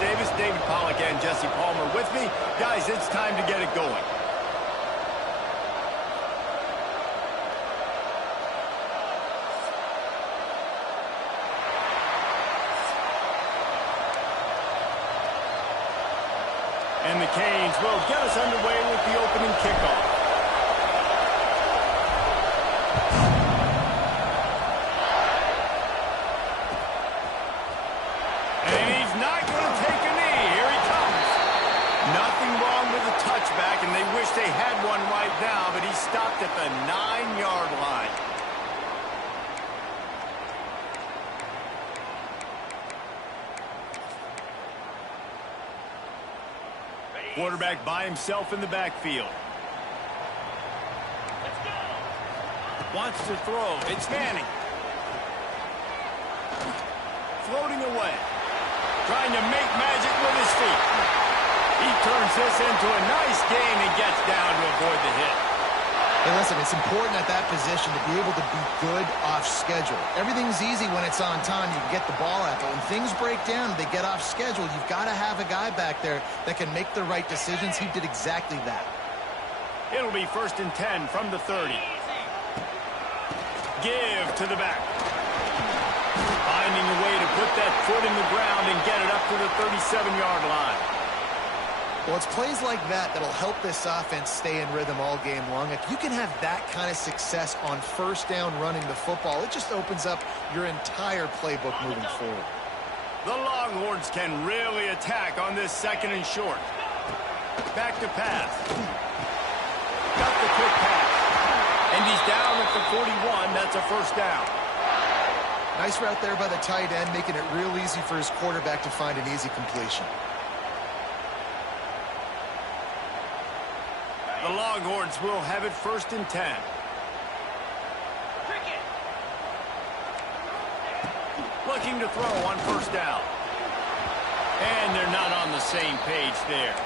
Davis, David Pollack, and Jesse Palmer with me. Guys, it's time to get it going. And the Canes will get us underway with the opening kickoff. And he's not going to take a knee. Here he comes. Nothing wrong with the touchback, and they wish they had one right now, but he stopped at the 9-yard line. Quarterback by himself in the backfield. Let's go. Wants to throw. It's Manning. Floating away. Trying to make magic with his feet. He turns this into a nice gain and gets down to avoid the hit. Hey, listen, it's important at that position to be able to be good off schedule. Everything's easy when it's on time. You can get the ball out. But when things break down and they get off schedule, you've got to have a guy back there that can make the right decisions. He did exactly that. It'll be 1st and 10 from the 30. Give to the back. Finding a way to put that foot in the ground and get it up to the 37-yard line. Well, it's plays like that that'll help this offense stay in rhythm all game long. If you can have that kind of success on 1st down running the football, it just opens up your entire playbook moving forward. The Longhorns can really attack on this 2nd and short. Back to pass. Got the quick pass. And he's down at the 41. That's a 1st down. Nice route there by the tight end, making it real easy for his quarterback to find an easy completion. The Longhorns will have it 1st and 10. Looking to throw on 1st down. And they're not on the same page there.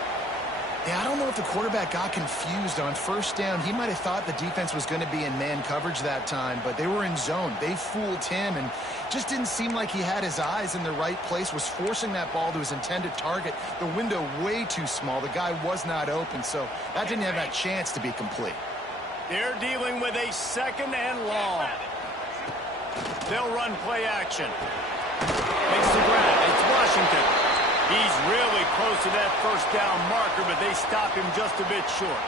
Yeah, I don't know if the quarterback got confused on 1st down. He might have thought the defense was going to be in man coverage that time, but they were in zone. They fooled him and just didn't seem like he had his eyes in the right place, was forcing that ball to his intended target. The window way too small. The guy was not open, so that didn't have that chance to be complete. They're dealing with a 2nd and long. They'll run play action. Makes the grab. It's Washington. He's really close to that 1st down marker, but they stop him just a bit short.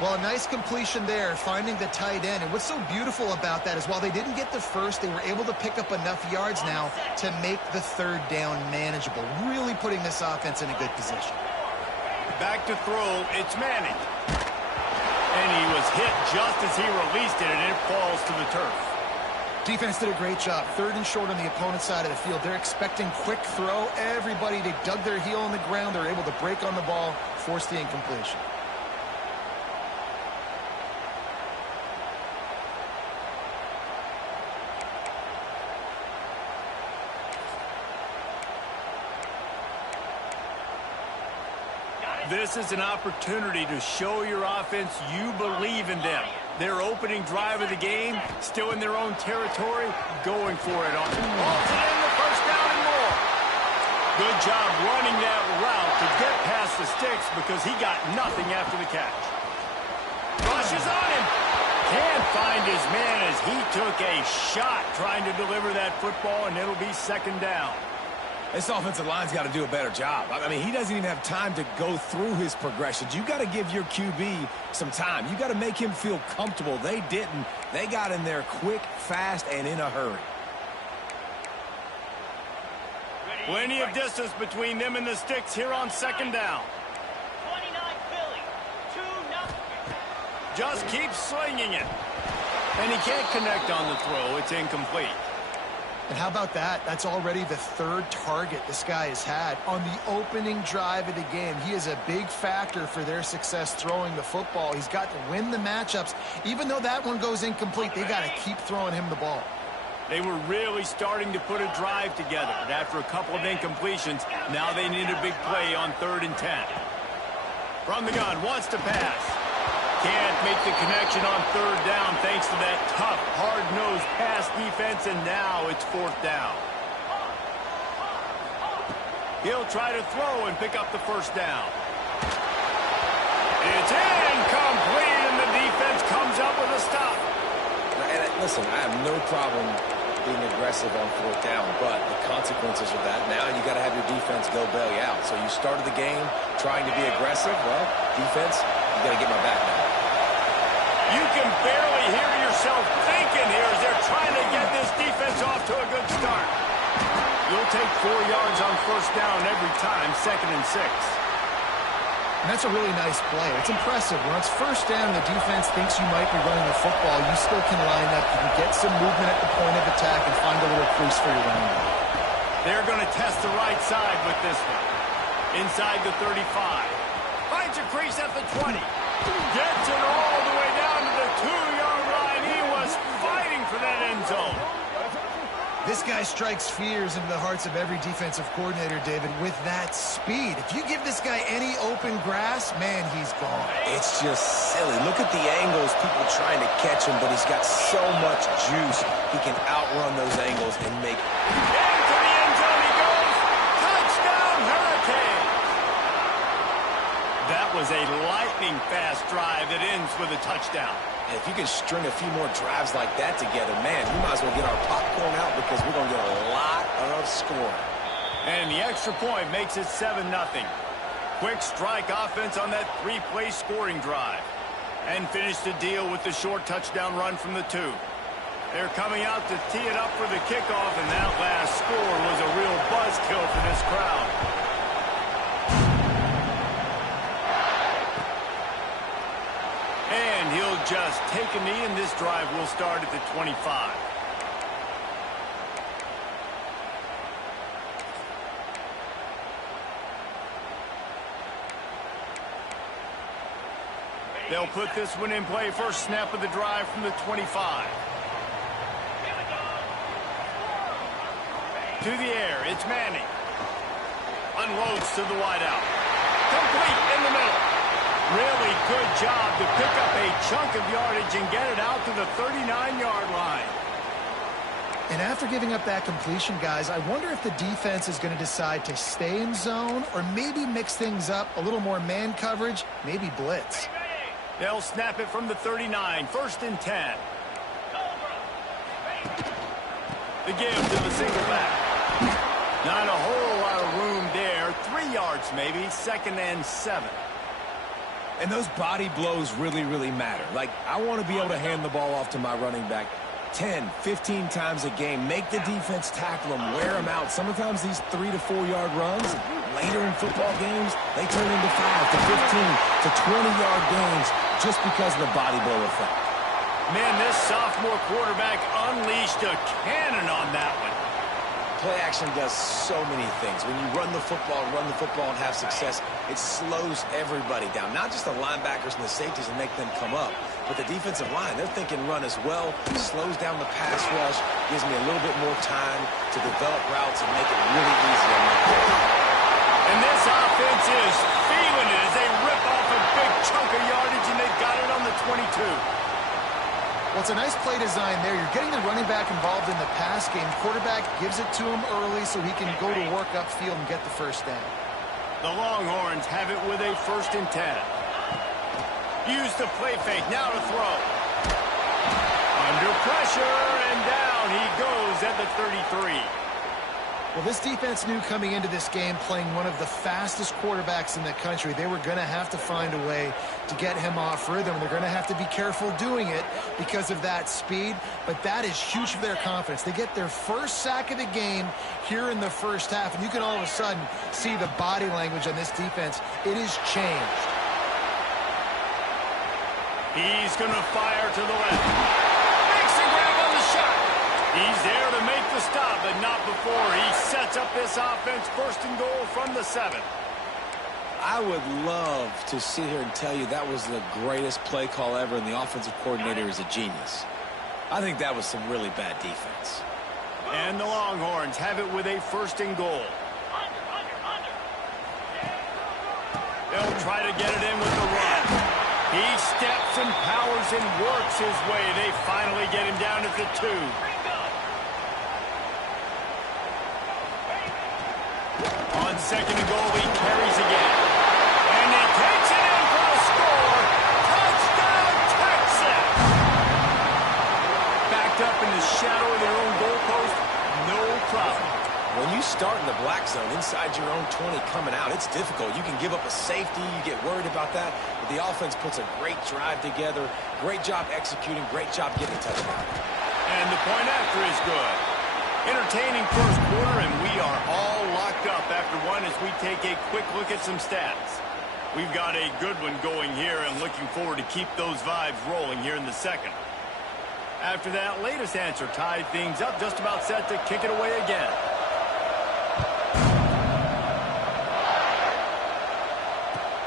Well, a nice completion there, finding the tight end. And what's so beautiful about that is while they didn't get the 1st, they were able to pick up enough yards now to make the 3rd down manageable, really putting this offense in a good position. Back to throw, it's Manning. And he was hit just as he released it, and it falls to the turf. Defense did a great job. 3rd and short on the opponent's side of the field. They're expecting quick throw. Everybody, they dug their heel on the ground. They're able to break on the ball, force the incompletion. This is an opportunity to show your offense you believe in them. Their opening drive of the game, still in their own territory, going for it. Hauls it in the 1st down and more. Good job running that route to get past the sticks because he got nothing after the catch. Rushes on him. Can't find his man as he took a shot trying to deliver that football, and it'll be 2nd down. This offensive line's got to do a better job. I mean, he doesn't even have time to go through his progressions. You got to give your QB some time. You got to make him feel comfortable. They didn't. They got in there quick, fast, and in a hurry. Plenty of distance between them and the sticks here on 2nd down. 29 Philly, 2-0. Just keeps slinging it. And he can't connect on the throw. It's incomplete. And how about that? That's already the 3rd target this guy has had on the opening drive of the game. He is a big factor for their success throwing the football. He's got to win the matchups. Even though that one goes incomplete, they got to keep throwing him the ball. They were really starting to put a drive together. And after a couple of incompletions, now they need a big play on 3rd and 10. From the gun, wants to pass. Can't make the connection on 3rd down thanks to that tough, hard-nosed pass defense, and now it's 4th down. He'll try to throw and pick up the first down. It's incomplete, and the defense comes up with a stop. And listen, I have no problem being aggressive on fourth down, but the consequences of that, now you got to have your defense go bail you out. So you started the game trying to be aggressive. Well, defense, you got to get my back now. You can barely hear yourself thinking here as they're trying to get this defense off to a good start. You'll take 4 yards on first down every time, 2nd and 6. And that's a really nice play. It's impressive. When it's first down, the defense thinks you might be running the football. You still can line up. You can get some movement at the point of attack and find a little crease for your running back. They're going to test the right side with this one. Inside the 35. Finds a crease at the 20. Gets it all the way down to the 2-yard line. He was fighting for that end zone. This guy strikes fears into the hearts of every defensive coordinator, David, with that speed. If you give this guy any open grass, man, he's gone. It's just silly. Look at the angles, people trying to catch him, but he's got so much juice. He can outrun those angles and make... Into the end zone he goes. Touchdown, Hurricane. That was a lightning-fast drive that ends with a touchdown. If you can string a few more drives like that together, man, we might as well get our popcorn out because we're going to get a lot of scoring. And the extra point makes it 7-0. Quick strike offense on that 3-play scoring drive. And finish the deal with the short touchdown run from the 2. They're coming out to tee it up for the kickoff, and that last score was a real buzzkill for this crowd. And he'll just take a knee, and this drive will start at the 25. They'll put this one in play. First snap of the drive from the 25. To the air, it's Manning. Unloads to the wideout. Complete in the middle. Really good job to pick up a chunk of yardage and get it out to the 39-yard line. And after giving up that completion, guys, I wonder if the defense is going to decide to stay in zone or maybe mix things up, a little more man coverage, maybe blitz. They'll snap it from the 39, 1st and 10. The give to the single back. Not a whole lot of room there. 3 yards maybe, 2nd and 7. And those body blows really, really matter. Like, I want to be able to hand the ball off to my running back 10, 15 times a game. Make the defense tackle them, wear them out. Sometimes these 3 to 4 yard runs, later in football games, they turn into 5 to 15 to 20-yard games just because of the body blow effect. Man, this sophomore quarterback unleashed a cannon on that one. Play action does so many things. When you run the football and have success, it slows everybody down. Not just the linebackers and the safeties and make them come up, but the defensive line, they're thinking run as well. Slows down the pass rush, gives me a little bit more time to develop routes and make it really easy on my play. And this offense is feeling it as they rip off a big chunk of yardage, and they've got it on the 22. Well, it's a nice play design there. You're getting the running back involved in the pass game. Quarterback gives it to him early so he can go to work upfield and get the first down. The Longhorns have it with a 1st and 10. Use the play fake, now to throw. Under pressure, and down he goes at the 33. Well, this defense knew coming into this game, playing one of the fastest quarterbacks in the country, they were going to have to find a way to get him off rhythm. They're going to have to be careful doing it because of that speed, but that is huge for their confidence. They get their first sack of the game here in the first half, and you can all of a sudden see the body language on this defense. It has changed. He's going to fire to the left. Makes the grab on the shot. He's there to make the stop, but not before he sets up this offense. 1st and goal from the 7. I would love to sit here and tell you that was the greatest play call ever, and the offensive coordinator is a genius. I think that was some really bad defense. And the Longhorns have it with a 1st and goal. They'll try to get it in with the run. He steps and powers and works his way. They finally get him down at the 2. On On second and goal, he carries again. And he takes it in for the score. Touchdown, Texas! Backed up in the shadow of their own goalpost, no problem. When you start in the black zone inside your own 20 coming out, it's difficult. You can give up a safety. You get worried about that. But the offense puts a great drive together. Great job executing. Great job getting a touchdown. And the point after is good. Entertaining first quarter, and we are all locked up after one as we take a quick look at some stats. We've got a good one going here and looking forward to keep those vibes rolling here in the second. After that latest answer tied things up, just about set to kick it away again.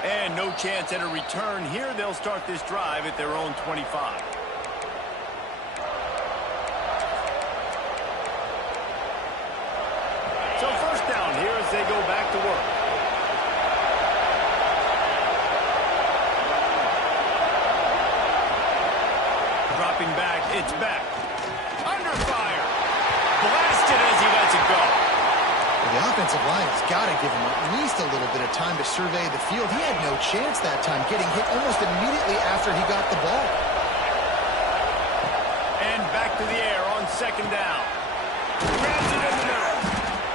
And no chance at a return here. They'll start this drive at their own 25. So first down here as they go back to work. Dropping back, it's back. Under fire. Blasted as he lets it go. The offensive line's got to give him at least a little bit of time to survey the field. He had no chance that time, getting hit almost immediately after he got the ball. And back to the air on second down. Grabs it in the middle.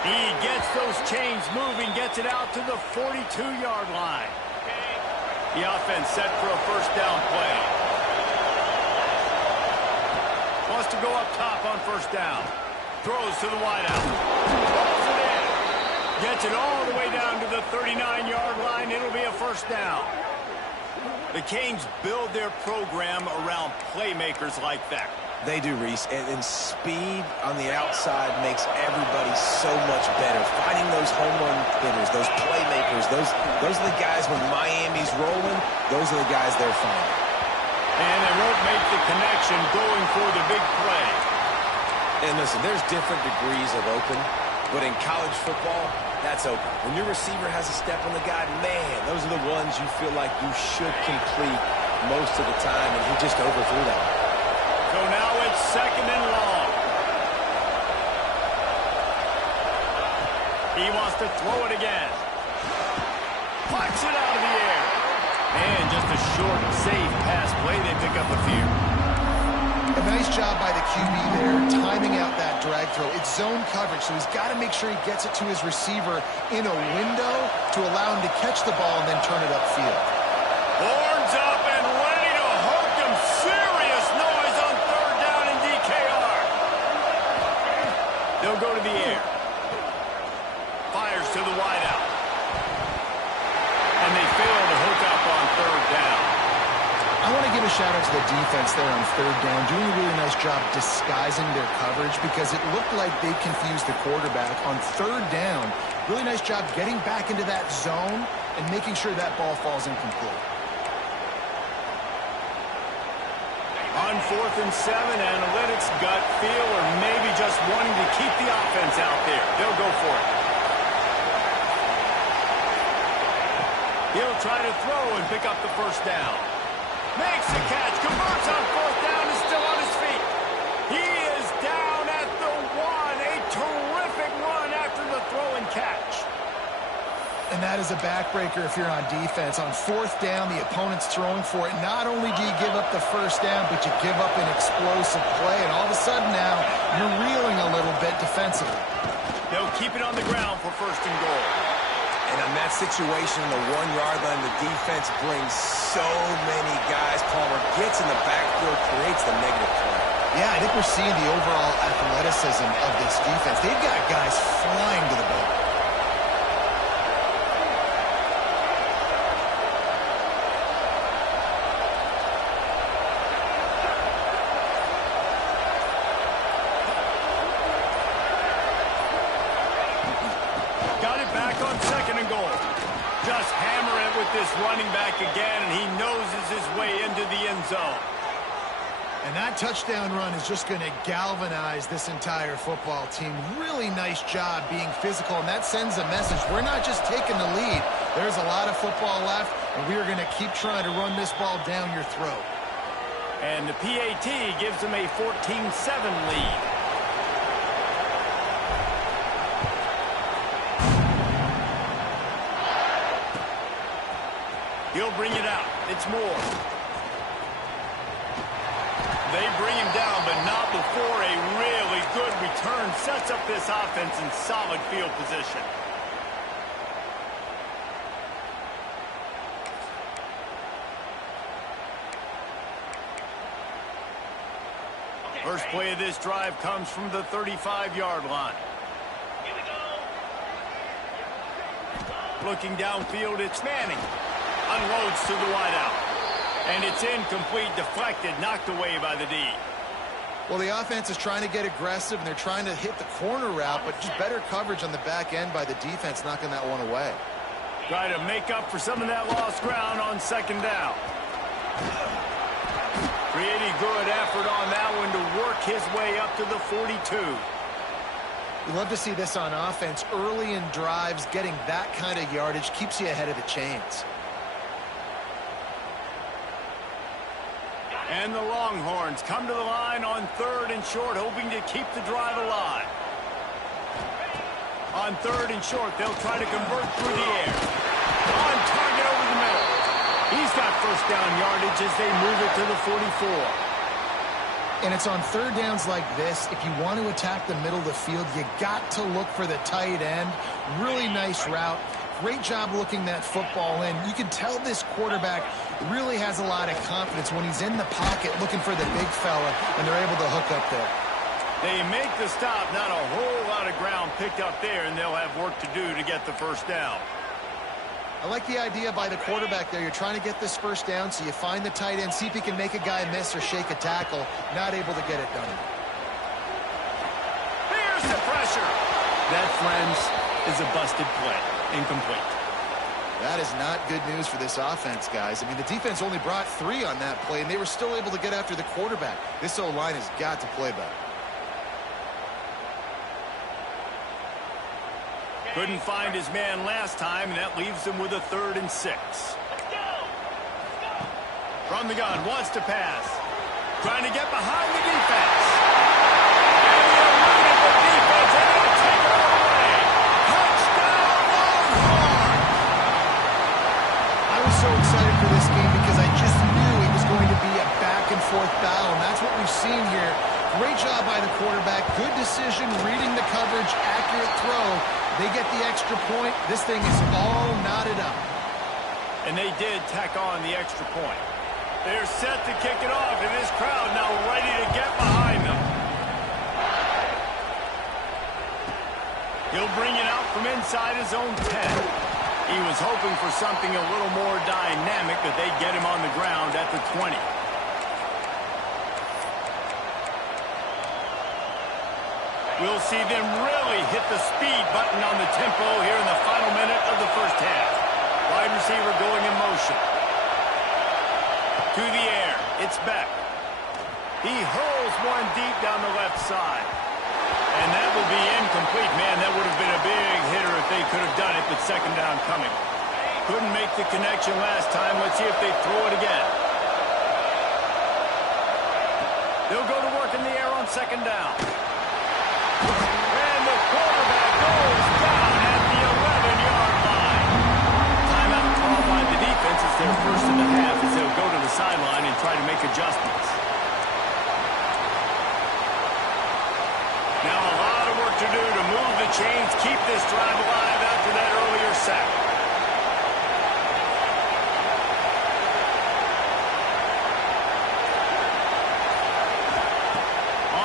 He gets those chains moving, gets it out to the 42-yard line. The offense set for a first down play. Wants to go up top on first down. Throws to the wideout. Pulls it in. Gets it all the way down to the 39-yard line. It'll be a first down. The Canes build their program around playmakers like that. They do, Reese, and speed on the outside makes everybody so much better. Finding those home run hitters, those playmakers, those are the guys when Miami's rolling, those are the guys they're finding. And they won't make the connection going for the big play. And listen, there's different degrees of open, but in college football, that's open. When your receiver has a step on the guy, man, those are the ones you feel like you should complete most of the time, and he just overthrew that. So now it's second and long. He wants to throw it again. Flicks it out of the air. And just a short, safe pass play. They pick up a few. A nice job by the QB there, timing out that drag throw. It's zone coverage, so he's got to make sure he gets it to his receiver in a window to allow him to catch the ball and then turn it upfield. Horns up and ready to hook him. Serious noise on third down in DKR. They'll go to the air. Fires to the wideout. And they fail to hook up on third down. I want to give a shout-out to the defense there on third down, doing a really nice job disguising their coverage because it looked like they confused the quarterback on third down. Really nice job getting back into that zone and making sure that ball falls incomplete. On 4th and 7, analytics, gut feel, or maybe just wanting to keep the offense out there. They'll go for it. He'll try to throw and pick up the first down. Makes the catch, converts on fourth down, is still on his feet. He is down at the 1. A terrific run after the throw and catch. And that is a backbreaker if you're on defense. On fourth down, the opponent's throwing for it. Not only do you give up the first down, but you give up an explosive play. And all of a sudden now, you're reeling a little bit defensively. They'll keep it on the ground for first and goal. And on that situation, the 1-yard line, the defense brings so many guys. Palmer gets in the backfield, creates the negative play. Yeah, I think we're seeing the overall athleticism of this defense. They've got guys flying to the ball. Got it back on second and goal. Just hammer it with this running back again, and he noses his way into the end zone. And that touchdown run is just going to galvanize this entire football team. Really nice job being physical, and that sends a message. We're not just taking the lead. There's a lot of football left, and we are going to keep trying to run this ball down your throat. And the PAT gives them a 14-7 lead. He'll bring it out. It's Moore. They bring him down, but not before a really good return sets up this offense in solid field position. First play of this drive comes from the 35-yard line. Here we go. Looking downfield, it's Manning. Unloads to the wideout. And it's incomplete, deflected, knocked away by the D. Well, the offense is trying to get aggressive, and they're trying to hit the corner route, but just better coverage on the back end by the defense, knocking that one away. Try to make up for some of that lost ground on second down. Pretty good effort on that one to work his way up to the 42. We love to see this on offense. Early in drives, getting that kind of yardage keeps you ahead of the chains. And the Longhorns come to the line on 3rd and short, hoping to keep the drive alive. On 3rd and short, they'll try to convert through the air. On target over the middle. He's got first down yardage as they move it to the 44. And it's on third downs like this. If you want to attack the middle of the field, you got to look for the tight end. Really nice route. Great job looking that football in. You can tell this quarterback really has a lot of confidence when he's in the pocket looking for the big fella, and they're able to hook up there. They make the stop, not a whole lot of ground picked up there, and they'll have work to do to get the first down. I like the idea by the quarterback there. You're trying to get this first down, so you find the tight end, see if he can make a guy miss or shake a tackle. Not able to get it done. Here's the pressure. That, friends, is a busted play. Incomplete. That is not good news for this offense, guys. I mean, the defense only brought 3 on that play, and they were still able to get after the quarterback. This O-line has got to play better. Couldn't find his man last time, and that leaves him with a 3rd and 6. Let's go. From the gun, wants to pass. Trying to get behind the defense. And they're running the defense, and they'll take it all away. Touchdown, Longhorns! I was so excited for this game because I just knew it was going to be a back-and-forth battle, and that's what we've seen here. Great job by the quarterback. Good decision, reading the coverage, accurate throw. They get the extra point. This thing is all knotted up. And they did tack on the extra point. They're set to kick it off, and this crowd now ready to get behind them. He'll bring it out from inside his own 10. He was hoping for something a little more dynamic, but they get him on the ground at the 20. We'll see them really hit the speed button on the tempo here in the final minute of the first half. Wide receiver going in motion. To the air. It's Beck. He hurls one deep down the left side. And that will be incomplete. Man, that would have been a big hitter if they could have done it, but second down coming. Couldn't make the connection last time. Let's see if they throw it again. They'll go to work in the air on second down. And the quarterback goes down at the 11-yard line. Timeout called by the defense. It's their first of the half as they'll go to the sideline and try to make adjustments. Now a lot of work to do to move the chains, keep this drive alive after that earlier sack.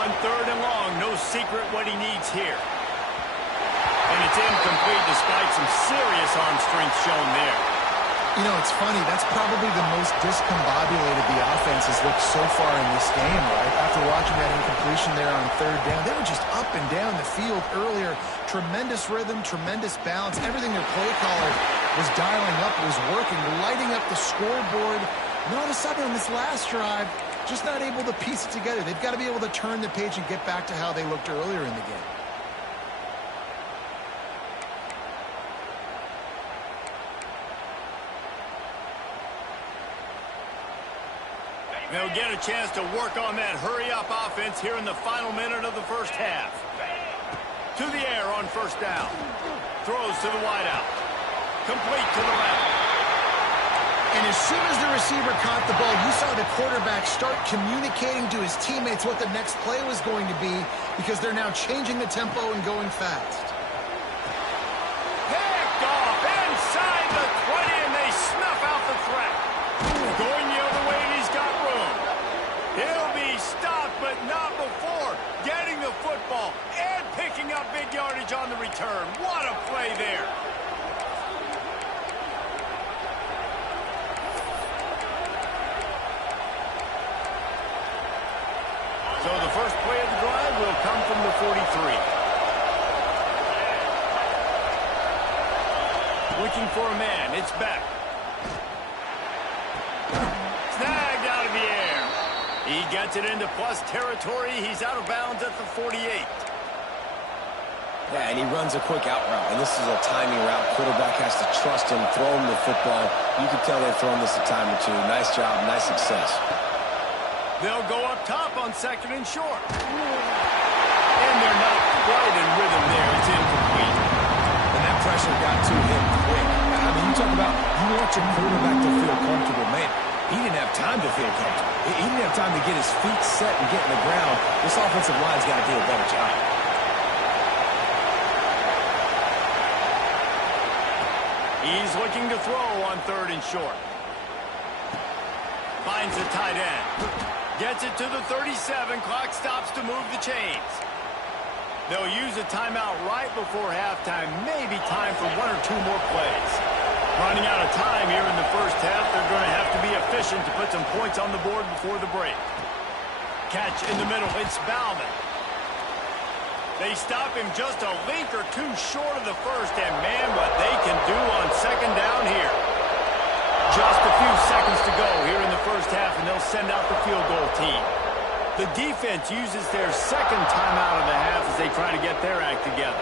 On 3rd and long, no secret what he needs here. And it's incomplete despite some serious arm strength shown there. You know, it's funny. That's probably the most discombobulated the offense has looked so far in this game, right? After watching that incompletion there on 3rd down, they were just up and down the field earlier. Tremendous rhythm, tremendous balance. Everything their play caller was dialing up was working, lighting up the scoreboard. And all of a sudden on this last drive, just not able to piece it together. They've got to be able to turn the page and get back to how they looked earlier in the game. They'll get a chance to work on that hurry-up offense here in the final minute of the first half. To the air on first down. Throws to the wideout. Complete to the left. And as soon as the receiver caught the ball, you saw the quarterback start communicating to his teammates what the next play was going to be because they're now changing the tempo and going fast. Picked off inside the 20, and they snuff out the threat. Going the other way, and he's got room. He'll be stopped, but not before getting the football and picking up big yardage on the return. What a play there. So the first play of the drive will come from the 43. Looking for a man. It's back. Snagged out of the air. He gets it into plus territory. He's out of bounds at the 48. Yeah, and he runs a quick out route, and this is a timing route. Quarterback has to trust him, throw him the football. You can tell they've thrown this a time or two. Nice job, nice success. They'll go up top on second and short. And they're not quite in rhythm there. It's incomplete. And that pressure got to him quick. I mean, you talk about you want your quarterback to feel comfortable. Man, he didn't have time to feel comfortable. He didn't have time to get his feet set and get in the ground. This offensive line's got to do a better job. He's looking to throw on third and short. Finds the tight end. Gets it to the 37. Clock stops to move the chains. They'll use a timeout right before halftime. Maybe time for one or two more plays. Running out of time here in the first half. They're going to have to be efficient to put some points on the board before the break. Catch in the middle. It's Bauman. They stop him just a link or two short of the first. And, man, what they can do on second down here. Just a few seconds to go here in the first half, and they'll send out the field goal team. The defense uses their second timeout of the half as they try to get their act together.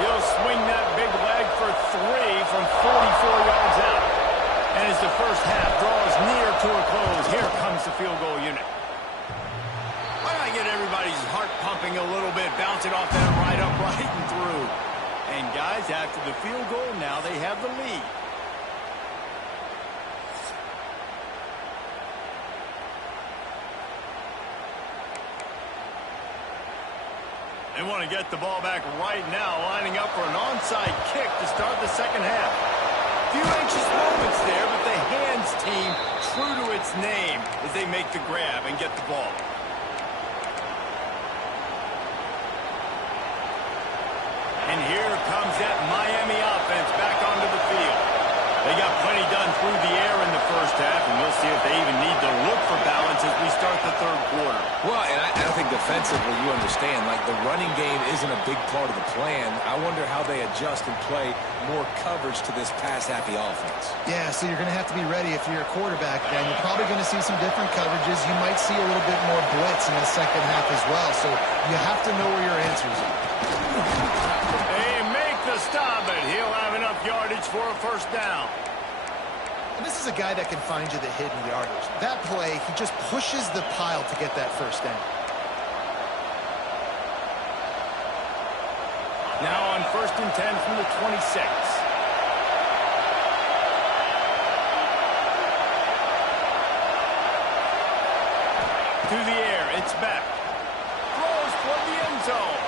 He'll swing that big leg for 3 from 44 yards out. And as the first half draws near to a close, here comes the field goal unit. Why not get everybody's heart pumping a little bit, bouncing off that right upright and through. And, guys, after the field goal, now they have the lead. They want to get the ball back right now, lining up for an onside kick to start the second half. A few anxious moments there, but the hands team true to its name as they make the grab and get the ball. And here comes that Miami offense back onto the field. They got plenty done through the air in the first half, and we'll see if they even need to look for balance as we start the third quarter. Well, and I think defensively you understand, like the running game isn't a big part of the plan. I wonder how they adjust and play more coverage to this pass-happy offense. Yeah, so you're going to have to be ready if you're a quarterback, then. You're probably going to see some different coverages. You might see a little bit more blitz in the second half as well, so you have to know where your answers are. They make the stop, but he'll have enough yardage for a first down. And this is a guy that can find you the hidden yardage. That play, he just pushes the pile to get that first down. Now on 1st and 10 from the 26. To the air, it's back. Throws toward the end zone.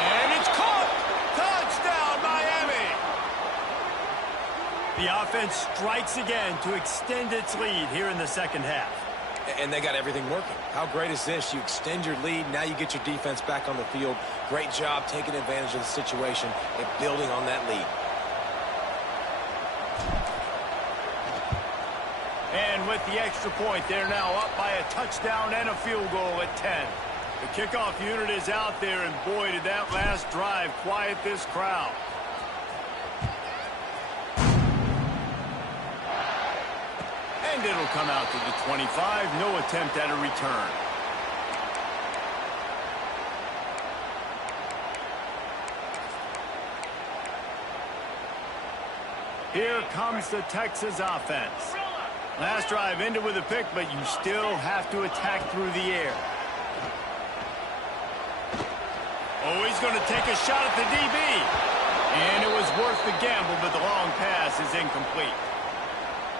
And it's caught. Touchdown, Miami. The offense strikes again to extend its lead here in the second half. And they got everything working. How great is this? You extend your lead, now you get your defense back on the field. Great job taking advantage of the situation and building on that lead. And with the extra point, they're now up by a touchdown and a field goal at 10. The kickoff unit is out there, and boy, did that last drive quiet this crowd. And it'll come out to the 25. No attempt at a return. Here comes the Texas offense. Last drive ended with a pick, but you still have to attack through the air. Oh, he's going to take a shot at the DB. And it was worth the gamble, but the long pass is incomplete.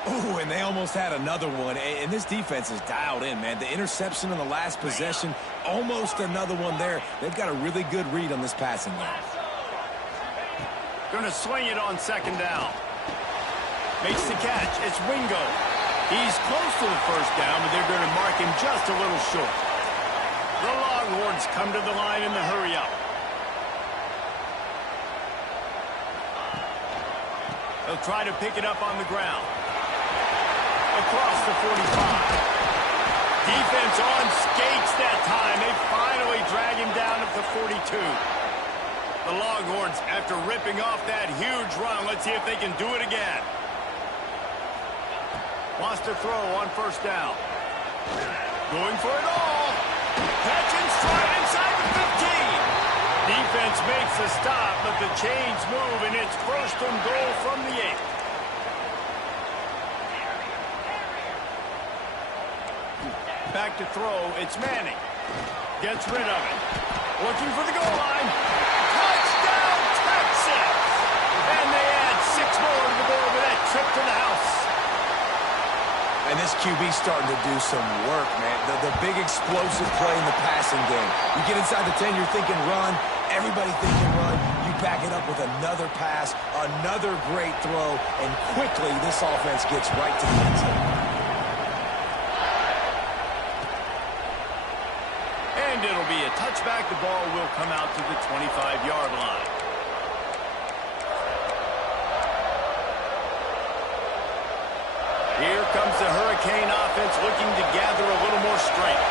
Oh, and they almost had another one. And this defense is dialed in, man. The interception on the last possession, almost another one there. They've got a really good read on this passing game. Going to swing it on second down. Makes the catch. It's Wingo. He's close to the first down, but they're going to mark him just a little short. The Longhorns come to the line in the hurry-up. They'll try to pick it up on the ground. Across the 45. Defense on skates that time. They finally drag him down at the 42. The Longhorns, after ripping off that huge run, let's see if they can do it again. Wants to throw on first down. Going for it all. Catch and strike inside the 15. Defense makes the stop, but the chains move, and it's first and goal from the 8. Back to throw. It's Manning. Gets rid of it. Looking for the goal line. Touchdown, Texas! And they add 6 more to the board with that trip to the house. And this QB's starting to do some work, man. The big explosive play in the passing game. You get inside the 10, you're thinking run. Everybody thinking run. You back it up with another pass, another great throw, and quickly this offense gets right to the end zone. And it'll be a touchback. The ball will come out to the 25-yard line. Here comes the Hurricane offense looking to gather a little more strength.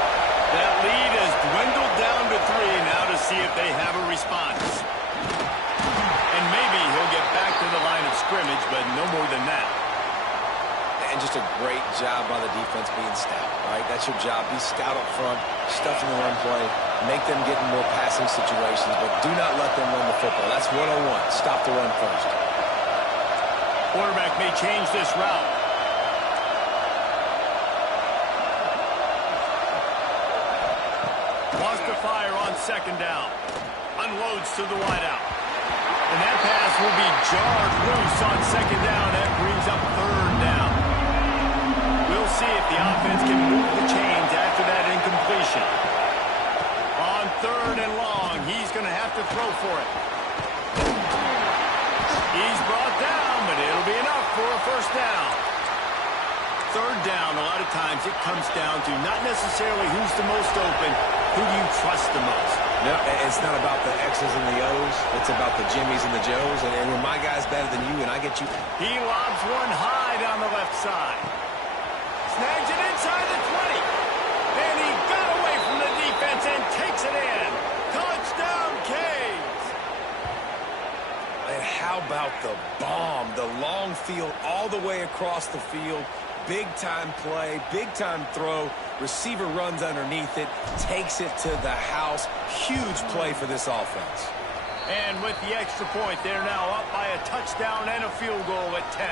That lead has dwindled down to 3 now to see if they have a response. And maybe he'll get back to the line of scrimmage, but no more than that. And just a great job by the defense being stout, right? That's your job. Be stout up front, stuff in the run play, make them get in more passing situations, but do not let them run the football. That's 101. Stop the run first. Quarterback may change this route. Wants to fire on second down. Unloads to the wideout. And that pass will be jarred loose on second down. That brings up third down. We'll see if the offense can move the chains after that incompletion. On third and long, he's going to have to throw for it. He's brought down, but it'll be enough for a first down. Third down, a lot of times it comes down to not necessarily who's the most open, who do you trust the most? No, it's not about the X's and the O's. It's about the Jimmies and the Joes. And when my guy's better than you and I get you. He lobs one high down the left side. Snags it inside the 20. And he got away from the defense and takes it in. Touchdown, Canes. And how about the bomb? The long field all the way across the field. Big-time play, big-time throw. Receiver runs underneath it, takes it to the house. Huge play for this offense. And with the extra point, they're now up by a touchdown and a field goal at 10.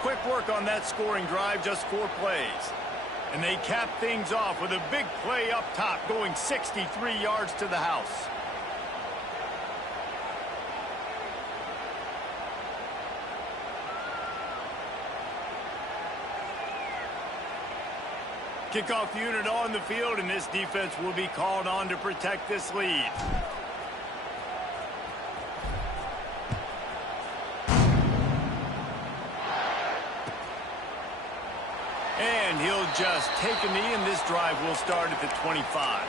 Quick work on that scoring drive, just 4 plays. And they cap things off with a big play up top, going 63 yards to the house. Kickoff unit on the field, and this defense will be called on to protect this lead. And he'll just take a knee, and this drive will start at the 25.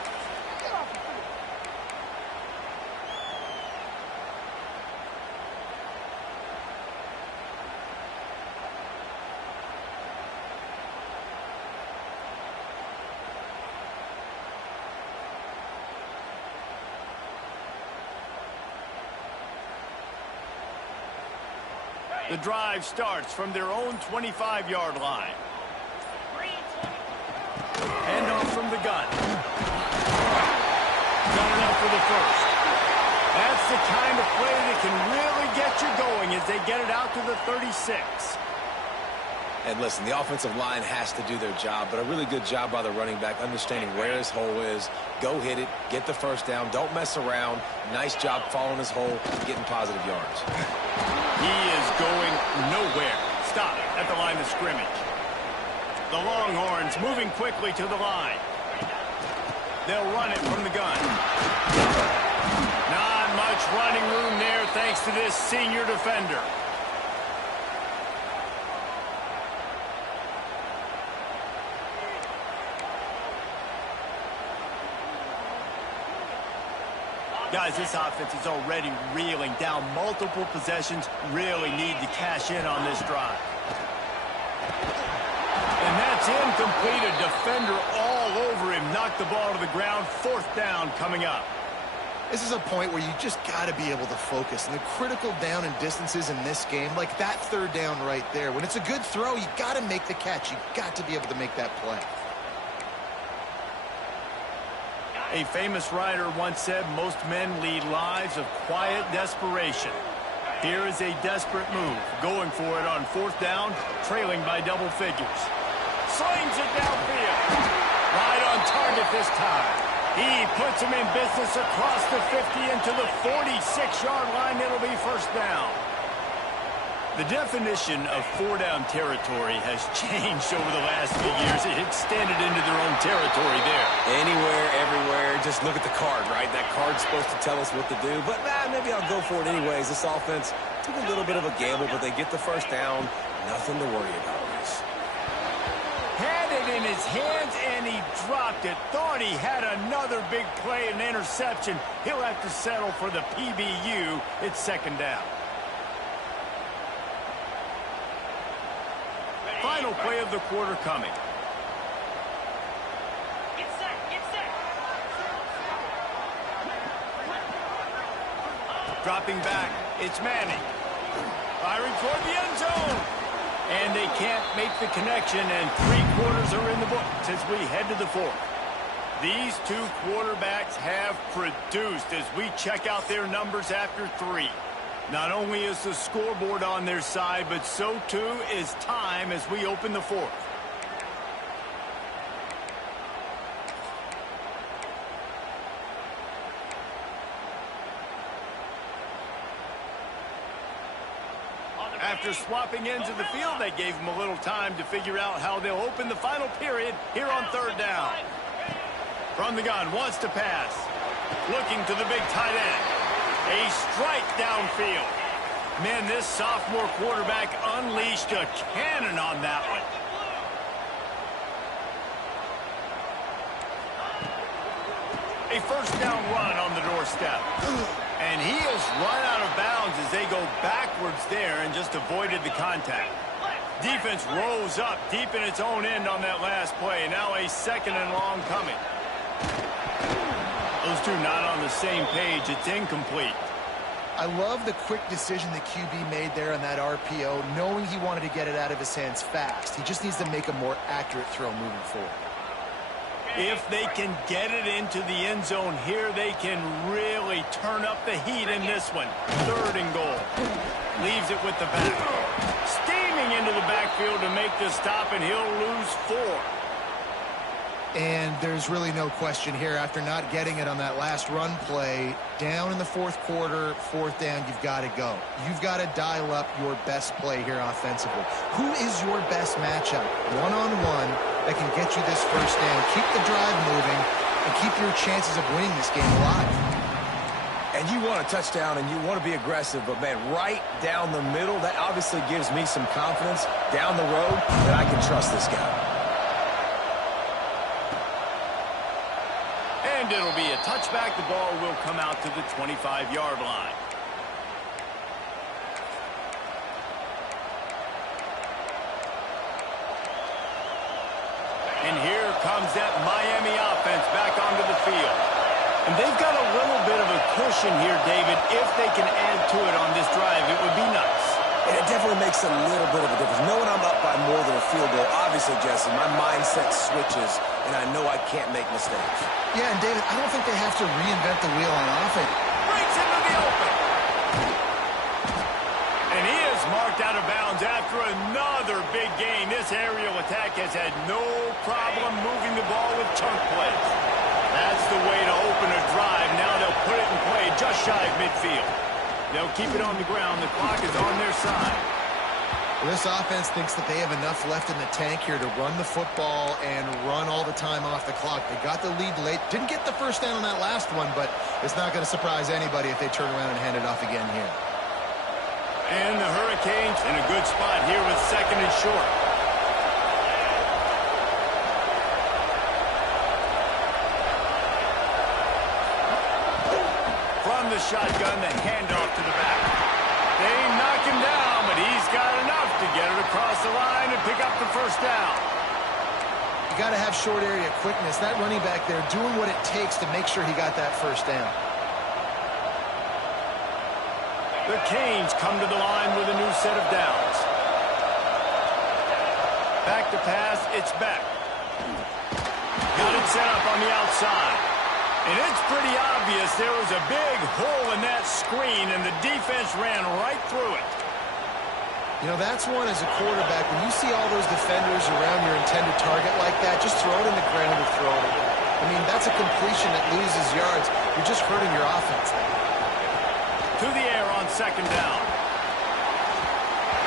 The drive starts from their own 25-yard line. Hand off from the gun. Gunning up for the first. That's the kind of play that can really get you going as they get it out to the 36. And listen, the offensive line has to do their job, but a really good job by the running back understanding where his hole is. Go hit it, get the first down, don't mess around. Nice job following his hole, getting positive yards. He is going nowhere. stop at the line of scrimmage. The Longhorns moving quickly to the line. They'll run it from the gun. Not much running room there thanks to this senior defender. Guys, this offense is already reeling down multiple possessions. Really need to cash in on this drive. And that's incomplete. A defender all over him. Knocked the ball to the ground. 4th down coming up. This is a point where you just got to be able to focus. And the critical down and distances in this game, like that 3rd down right there, when it's a good throw, you got to make the catch. You got to be able to make that play. A famous writer once said, most men lead lives of quiet desperation. Here is a desperate move, going for it on 4th down, trailing by double figures. Slings it downfield. Right on target this time. He puts him in business across the 50 into the 46-yard line. It'll be 1st down. The definition of 4-down territory has changed over the last few years. It extended into their own territory there. Anywhere, everywhere, just look at the card, right? That card's supposed to tell us what to do, but maybe I'll go for it anyways. This offense took a little bit of a gamble, but they get the 1st down. Nothing to worry about, Reese. Had it in his hands, and he dropped it. Thought he had another big play and interception. He'll have to settle for the PBU. It's 2nd down. Final play of the quarter coming. Get set, get set. Dropping back, it's Manning. Firing toward the end zone. And they can't make the connection, and 3 quarters are in the books as we head to the 4th. These 2 quarterbacks have produced as we check out their numbers after 3. Not only is the scoreboard on their side, but so too is time as we open the 4th. After swapping ends of the field, they gave them a little time to figure out how they'll open the final period here on 3rd down. From the gun, wants to pass. Looking to the big tight end. A strike downfield. Man, this sophomore quarterback unleashed a cannon on that one. A 1st down run on the doorstep. And he is run out of bounds as they go backwards there and just avoided the contact. Defense rose up deep in its own end on that last play. Now a 2nd and long coming. Those two not on the same page. It's incomplete. I love the quick decision the QB made there on that RPO, knowing he wanted to get it out of his hands fast. He just needs to make a more accurate throw moving forward. If they can get it into the end zone here, they can really turn up the heat in this one. 3rd and goal. Leaves it with the back. Steaming into the backfield to make the stop, and he'll lose 4. And there's really no question here, after not getting it on that last run play, down in the 4th quarter, 4th down, you've got to go. You've got to dial up your best play here offensively. Who is your best matchup, one-on-one, that can get you this 1st down, keep the drive moving, and keep your chances of winning this game alive? And you want a touchdown, and you want to be aggressive, but, man, right down the middle, that obviously gives me some confidence down the road that I can trust this guy. And it'll be a touchback. The ball will come out to the 25-yard line. And here comes that Miami offense back onto the field. And they've got a little bit of a cushion here, David. If they can add to it on this drive, it would be nice. And it definitely makes a little bit of a difference. Knowing I'm up by more than a field goal, obviously, Jesse, my mindset switches, and I know I can't make mistakes. Yeah, and David, I don't think they have to reinvent the wheel on offense. Breaks into the open. And he is marked out of bounds after another big gain. This aerial attack has had no problem moving the ball with chunk plays. That's the way to open a drive. Now they'll put it in play just shy of midfield. They'll keep it on the ground. The clock is on their side. This offense thinks that they have enough left in the tank here to run the football and run all the time off the clock. They got the lead late. Didn't get the first down on that last one, but it's not going to surprise anybody if they turn around and hand it off again here. And the Hurricanes in a good spot here with second and short. From the shotgun, the handoff to the back. They knock him down, but he's got enough to get it across the line and pick up the first down. You got to have short area quickness. That running back there doing what it takes to make sure he got that first down. The Canes come to the line with a new set of downs. Back to pass, it's Beck. Got it set up on the outside. And it's pretty obvious there was a big hole in that screen, and the defense ran right through it. You know, that's one as a quarterback. When you see all those defenders around your intended target like that, just throw it in the ground or throw it away. I mean, that's a completion that loses yards. You're just hurting your offense there. To the air on second down.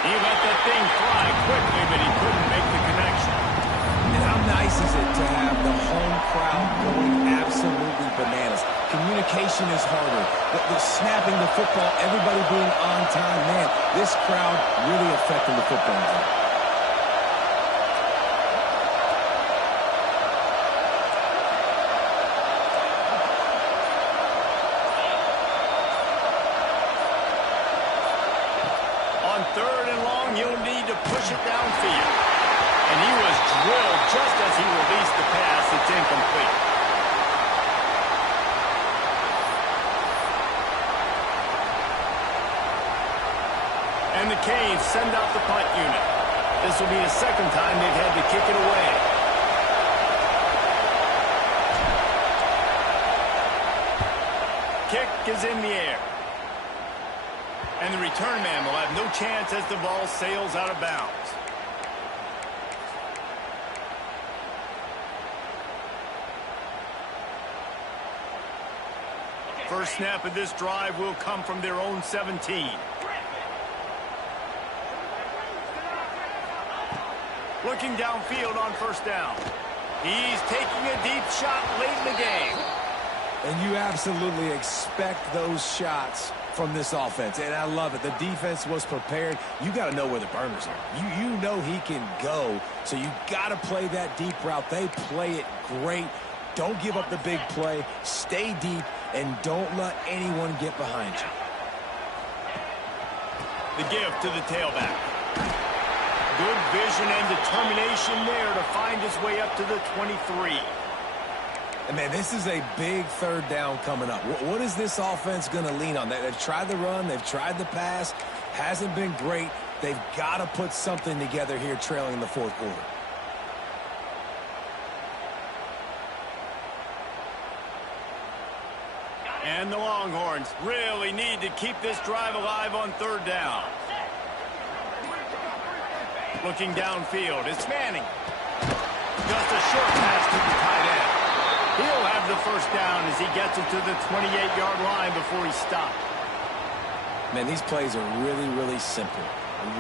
He let that thing fly quickly, but he couldn't make the connection. And how nice is it to have the home crowd going absolutely bananas? Communication is harder. The snapping the football, everybody being on time. Man, this crowd really affecting the football game. On third and long, you'll need to push it downfield. And he was drilled just as he released the pass. It's incomplete. And the Canes send out the punt unit. This will be the second time they've had to kick it away. Kick is in the air. And the return man will have no chance as the ball sails out of bounds. First snap of this drive will come from their own 17. Looking downfield on first down. He's taking a deep shot late in the game. And you absolutely expect those shots from this offense, and I love it. The defense was prepared. You got to know where the burners are. You know he can go, so you got to play that deep route. They play it great. Don't give up the big play. Stay deep, and don't let anyone get behind you. The give to the tailback. Good vision and determination there to find his way up to the 23. And, man, this is a big third down coming up. What is this offense going to lean on? They've tried the run. They've tried the pass. Hasn't been great. They've got to put something together here trailing in the fourth quarter. And the Longhorns really need to keep this drive alive on third down. Looking downfield, it's Manning. Just a short pass to the tight end. He'll have the first down as he gets it to the 28-yard line before he stopped. Man, these plays are really, really simple.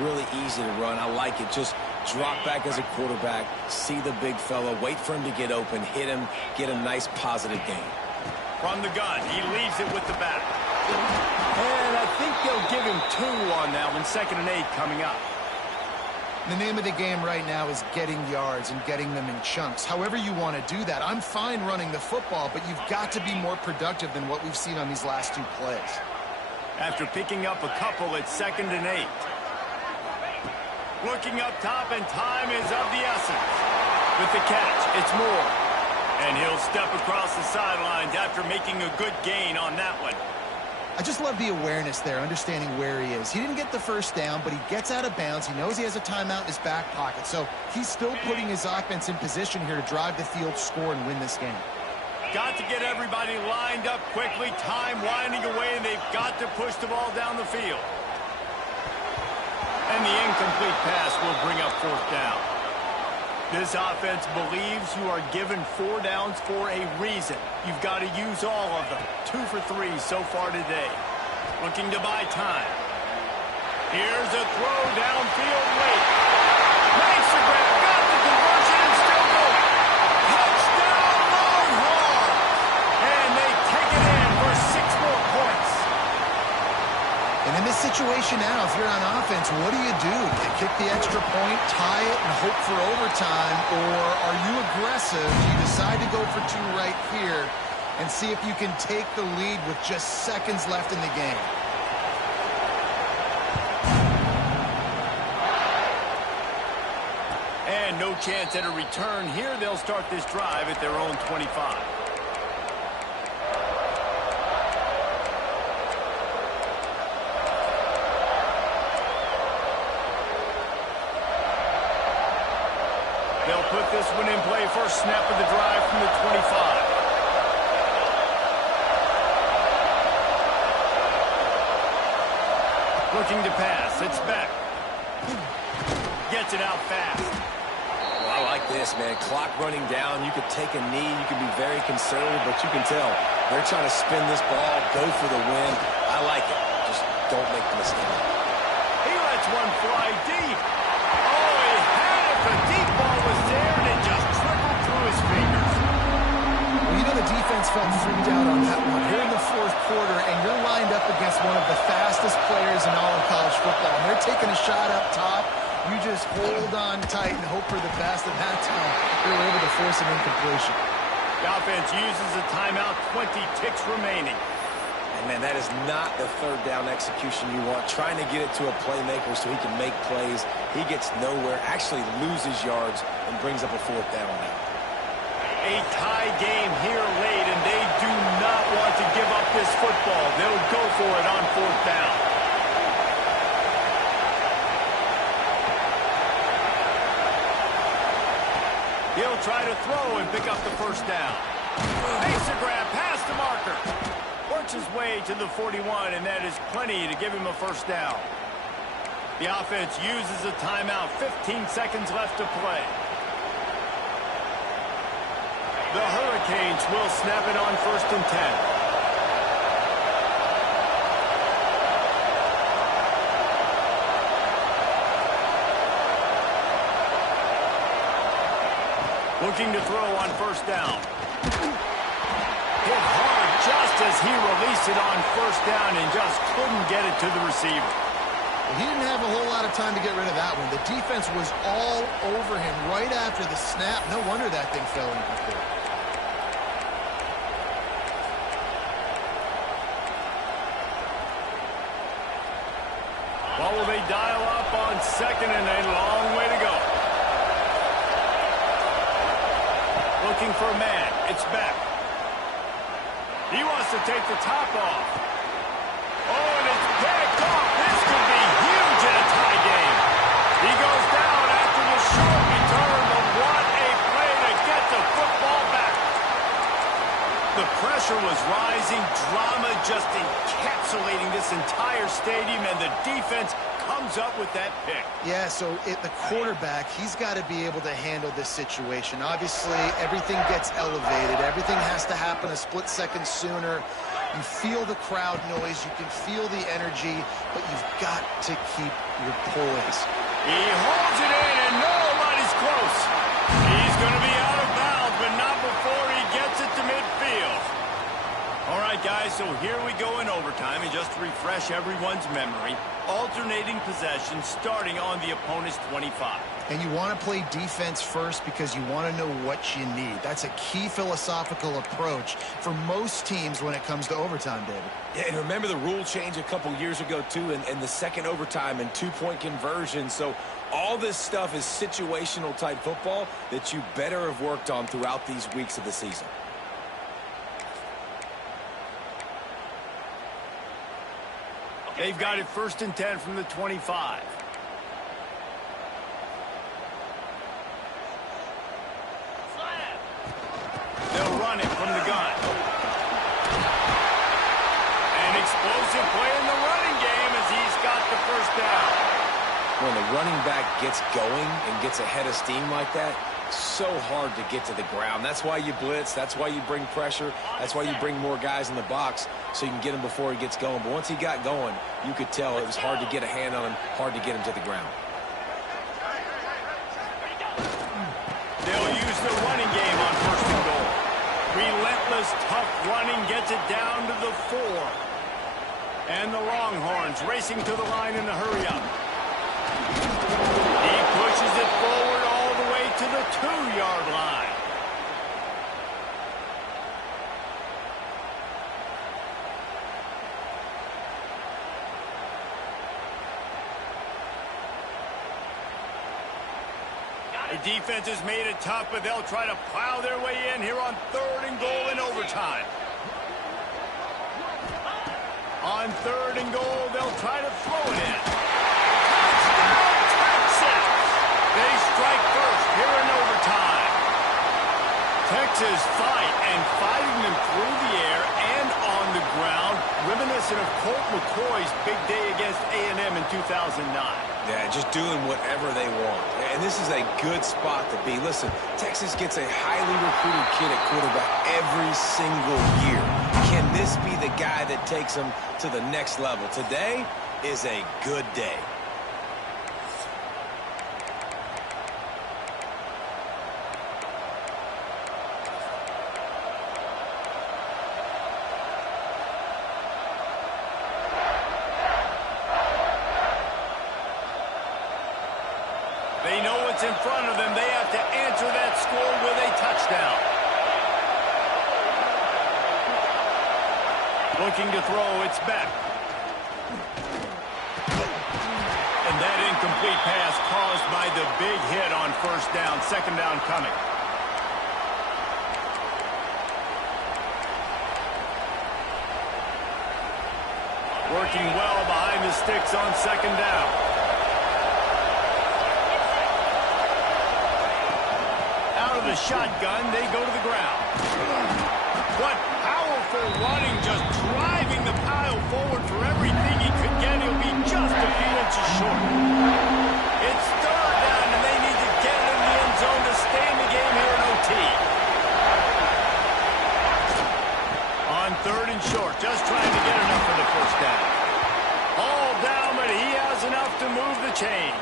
Really easy to run. I like it. Just drop back as a quarterback, see the big fella, wait for him to get open, hit him, get a nice positive gain. From the gun, he leaves it with the back. And I think they'll give him 2 on that one. 2nd and 8 coming up. The name of the game right now is getting yards and getting them in chunks. However you want to do that. I'm fine running the football, but you've got to be more productive than what we've seen on these last 2 plays. After picking up a couple at 2nd and 8. Looking up top, and time is of the essence. With the catch, it's Moore. And he'll step across the sidelines after making a good gain on that one. I just love the awareness there, understanding where he is. He didn't get the first down, but he gets out of bounds. He knows he has a timeout in his back pocket, so he's still putting his offense in position here to drive the field, score, and win this game. Got to get everybody lined up quickly. Time winding away, and they've got to push the ball down the field. And the incomplete pass will bring up 4th down. This offense believes you are given 4 downs for a reason. You've got to use all of them. 2 for 3 so far today. Looking to buy time. Here's a throw downfield late. Makes the grab, got the conversion, and still going. Touchdown, Longhorns! And they take it in for 6 more points. And in this situation now, if you're on offense, what do? You kick the extra point, tie it, and hope for overtime, or are you aggressive? Do you decide to go for 2 right here and see if you can take the lead with just seconds left in the game? And no chance at a return here. They'll start this drive at their own 25. They'll put this one in play. First snap of the drive from the 25. Looking to pass. It's back. Gets it out fast. Well, I like this, man. Clock running down. You could take a knee. You can be very conservative, but you can tell they're trying to spin this ball, go for the win. I like it. Just don't make the mistake. He lets one fly deep. Oh, he had it. The deep ball was there, and it just trickled through his fingers. Well, you know the defense felt freaked out on that one. You're in the 4th quarter, and you're lined up against one of the fastest players in all of college football. And they're taking a shot up top. You just hold on tight and hope for the best. And that time, they were able to force an incompletion. The offense uses a timeout, 20 ticks remaining. And, man, that is not the 3rd down execution you want. Trying to get it to a playmaker so he can make plays. He gets nowhere, actually loses yards, and brings up a 4th down now. A tie game here late, and they do not want to give up this football. They'll go for it on 4th down. He'll try to throw and pick up the 1st down. Makes a grab past the marker. Works his way to the 41, and that is plenty to give him a 1st down. The offense uses a timeout. 15 seconds left to play. The Hurricanes will snap it on 1st and 10. Looking to throw on 1st down. Hit hard just as he released it on 1st down and just couldn't get it to the receiver. He didn't have a whole lot of time to get rid of that one. The defense was all over him right after the snap. No wonder that thing fell incomplete. Well, will they dial up on 2nd and a long way to go? Looking for a man. It's back. He wants to take the top off. Oh, and it's picked off. This could be huge in a tie game. He goes down after the short return, but what a play to get the football back. The pressure was rising. Drama just encapsulating this entire stadium, and the defense comes up with that pick. Yeah, so the quarterback, he's got to be able to handle this situation. Obviously, everything gets elevated. Everything has to happen a split second sooner. You feel the crowd noise. You can feel the energy, but you've got to keep your poise. He holds it in, and nobody's close. He's going to be out of bounds, but not before he gets it to midfield. All right, guys, so here we go in overtime, and just to refresh everyone's memory, alternating possession starting on the opponent's 25. And you want to play defense first because you want to know what you need. That's a key philosophical approach for most teams when it comes to overtime, David. Yeah, and remember the rule change a couple years ago, too, and the second overtime and 2-point conversion. So all this stuff is situational type football that you better have worked on throughout these weeks of the season. They've got it 1st and 10 from the 25. They'll run it from the gun. An explosive play in the running game as he's got the 1st down. When the running back gets going and gets ahead of steam like that, so hard to get to the ground. That's why you blitz. That's why you bring pressure. That's why you bring more guys in the box so you can get him before he gets going. But once he got going, you could tell it was hard to get a hand on him, hard to get him to the ground. They'll use the running game on first and goal. Relentless, tough running gets it down to the 4. And the Longhorns racing to the line in a hurry-up. He pushes it forward all the way to the 2-yard line. The defense has made it tough, but they'll try to plow their way in here on 3rd and goal in overtime. On 3rd and goal, they'll try to throw it in. Touchdown, Texas! They strike first here in overtime. Texas fighting them through the air and on the ground, reminiscent of Colt McCoy's big day against A&M in 2009. Yeah, just doing whatever they want. And this is a good spot to be. Listen, Texas gets a highly recruited kid at quarterback every single year. Can this be the guy that takes them to the next level? Today is a good day. They know what's in front of them. They have to answer that score with a touchdown. Looking to throw, it's Beck. And that incomplete pass caused by the big hit on first down. 2nd down coming. Working well behind the sticks on 2nd down. The shotgun, they go to the ground. What powerful running, just driving the pile forward for everything he could get. He'll be just a few inches short. It's 3rd down, and they need to get it in the end zone to stay in the game here in OT. On 3rd and short, just trying to get enough for the first down. All down, but he has enough to move the chains.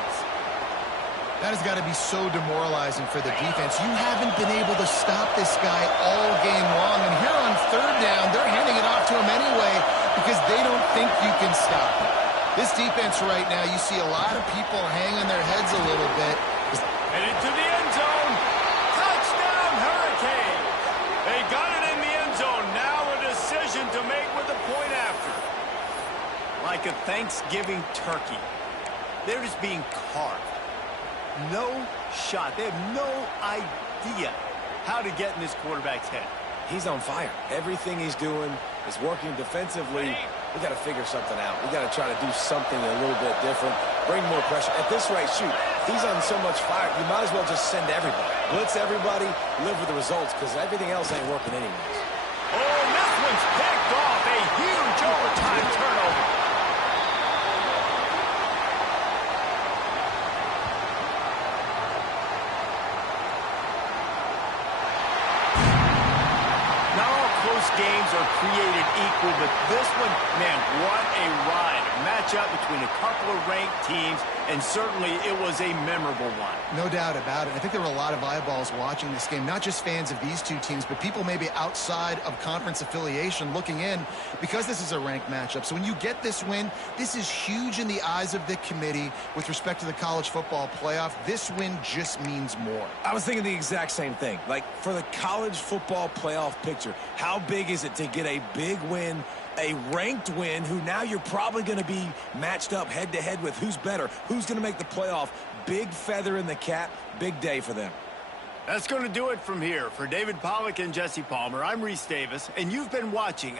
That has got to be so demoralizing for the defense. You haven't been able to stop this guy all game long. And here on 3rd down, they're handing it off to him anyway because they don't think you can stop him. This defense right now, you see a lot of people hanging their heads a little bit. Headed to the end zone. Touchdown, Hurricanes. They got it in the end zone. Now a decision to make with the point after. Like a Thanksgiving turkey. They're just being carved. No shot. They have no idea how to get in this quarterback's head. He's on fire. Everything he's doing is working defensively. We got to figure something out. We got to try to do something a little bit different. Bring more pressure. At this rate, shoot, he's on so much fire, you might as well just send everybody. Blitz everybody, live with the results, because everything else ain't working anyways. Oh, and this one's picked off. A huge overtime turnover. Games are created equal, but this one, man, what a ride. A matchup between a couple of ranked teams, and certainly it was a memorable one. No doubt about it. I think there were a lot of eyeballs watching this game, not just fans of these two teams, but people maybe outside of conference affiliation looking in because this is a ranked matchup. So when you get this win, this is huge in the eyes of the committee with respect to the college football playoff. This win just means more. I was thinking the exact same thing. Like, for the college football playoff picture, how big is it to get a big win, a ranked win, who now you're probably going to be matched up head-to-head with who's better, who's going to make the playoff. Big feather in the cap, big day for them. That's going to do it from here. For David Pollack and Jesse Palmer, I'm Reese Davis, and you've been watching